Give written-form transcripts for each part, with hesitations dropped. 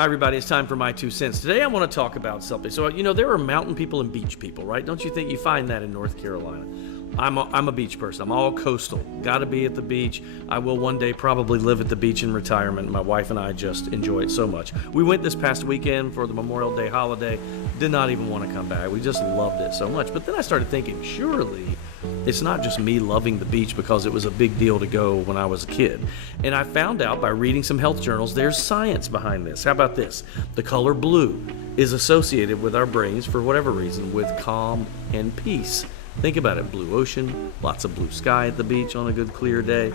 Hi, everybody. It's time for my 2 cents. Today, I want to talk about something. So, there are mountain people and beach people, right? Don't you think you find that in North Carolina? I'm a beach person. I'm all coastal. Got to be at the beach. I will one day probably live at the beach in retirement. My wife and I just enjoy it so much. We went this past weekend for the Memorial Day holiday. Did not even want to come back. We just loved it so much. But then I started thinking, surely it's not just me loving the beach because it was a big deal to go when I was a kid. And I found out by reading some health journals, there's science behind this. How about this? The color blue is associated with our brains, for whatever reason, with calm and peace. Think about it, blue ocean, lots of blue sky at the beach on a good clear day.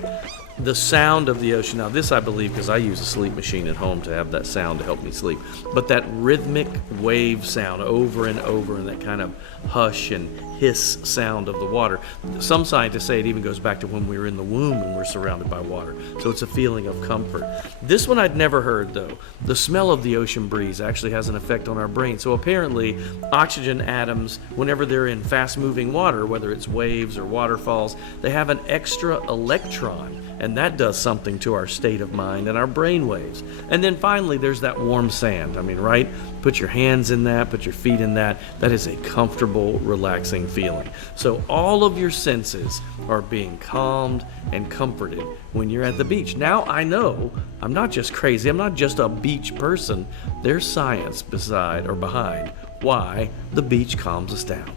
The sound of the ocean, now this I believe because I use a sleep machine at home to have that sound to help me sleep, but that rhythmic wave sound over and over and that kind of hush and hiss sound of the water. Some scientists say it even goes back to when we were in the womb and we're surrounded by water. So it's a feeling of comfort. This one I'd never heard though. The smell of the ocean breeze actually has an effect on our brain. So apparently oxygen atoms, whenever they're in fast moving water, whether it's waves or waterfalls, they have an extra electron. And that does something to our state of mind and our brain waves. And then finally, there's that warm sand. Right? Put your hands in that, put your feet in that. That is a comfortable, relaxing feeling. So all of your senses are being calmed and comforted when you're at the beach. Now I know I'm not just crazy. I'm not just a beach person. There's science behind why the beach calms us down.